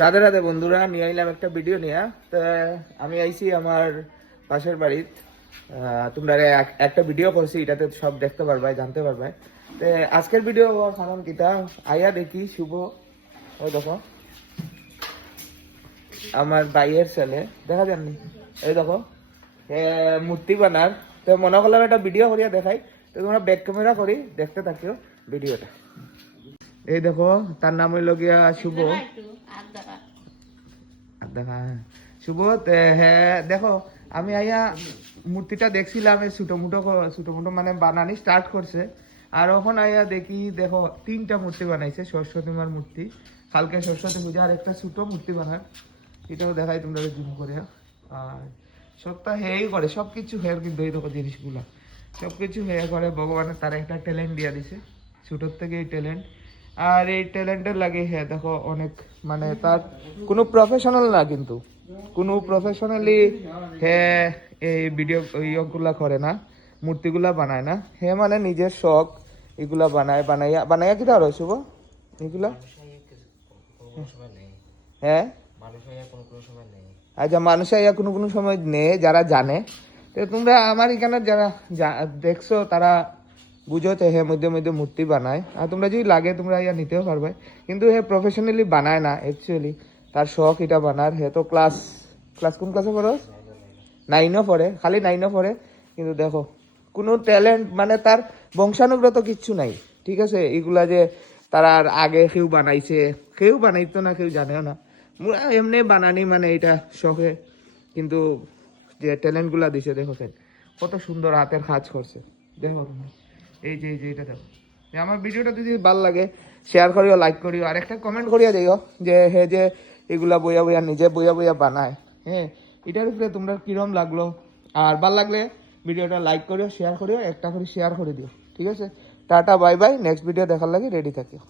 রাধে রাধে বন্ধুরা, নিয়ে আইলাম একটা ভিডিও নিয়ে। তো আমি আইছি আমার পাশের বাড়িত। তোমরা একটা ভিডিও করছি, এটাতে সব দেখতে পারবাই, জানতে পারবাই। তো আজকের ভিডিও কারণ কিতা আইয়া দেখি শুভ, ওই দেখো আমার ভাইয়ের ছেলে, দেখা যাননি? এই দেখো মূর্তি বানার। তো মনে করলাম একটা ভিডিও করিয়া দেখাই। তো তোমরা ব্যাক ক্যামেরা করি দেখতে থাকিও ভিডিওটা। এই দেখো, তার নাম হইল গিয়া শুভ। দেখা শুভ। হ্যাঁ দেখো, আমি আইয়া মূর্তিটা দেখছিলাম, এই ছোট মোটো মানে বানানি স্টার্ট করছে। আর ওখানে আইয়া দেখি, দেখো 3টা মূর্তি বানাইছে, সরস্বতী মার মূর্তি। কালকে সরস্বতী পূজা, আর একটা ছোট মূর্তি বানার, এটাও দেখাই তোমরা জুম করে। আর সবটা হেই করে, সবকিছু হেয়ার, কিন্তু এই দেখো জিনিসগুলা সবকিছু হেয়ার করে। ভগবানের তার একটা ট্যালেন্ট দিয়া দিছে, ছোটোর থেকে এই ট্যালেন্ট। আর এই ট্যালেন্টের লাগে হ্যাঁ দেখো অনেক, মানে তার কোনো প্রফেশনাল না, কিন্তু কোনো প্রফেশনালি হ্যাঁ এই ভিডিও ইয়েগুলা করে না, মূর্তিগুলা বানায় না। হে মানে নিজের শখ এগুলা বানাইয়া বানাইয়া কি ধরো শুভ এগুলা। হ্যাঁ আচ্ছা, মানুষ আইয়া কোনো কোনো সময় নেই, যারা জানে। তো তোমরা আমার এখানে যারা দেখছো তারা বুঝো তো, হে মধ্যে মধ্যে মূর্তি বানায়। আর তোমরা যদি লাগে তোমরা ইয়া নিতেও পারবে, কিন্তু হে প্রফেশনালি বানায় না অ্যাকচুয়ালি। তার শখ এটা বানার। হে তো ক্লাস ক্লাস কোন ক্লাসে পড়ো? 9ও পড়ে, খালি 9ও পড়ে। কিন্তু দেখো কোনো ট্যালেন্ট মানে তার বংশানুগত কিচ্ছু নাই, ঠিক আছে? এগুলা যে তারা আর আগে কেউ বানাইছে, কেউ বানাইতো না, কেউ জানেও না। এমনি বানানি মানে এটা শখে। কিন্তু যে ট্যালেন্টগুলা দিছে দেখো কত সুন্দর হাতের কাজ করছে। দেখো এই যে এটা দেখো। আমার ভিডিওটা যদি ভালো লাগে শেয়ার করিও, লাইক করিও, আর একটা কমেন্ট করিয়া দিও যে হে যে এগুলা বইয়া বইয়া নিজে বইয়া বইয়া বানায়। হ্যাঁ, এটার উপরে তোমরা কিরম লাগলো। আর ভালো লাগলে ভিডিওটা লাইক করিও, শেয়ার করিও, একটা করে শেয়ার করে দিও, ঠিক আছে? Tata bye bye, next video দেখার লাগে রেডি থাকিও।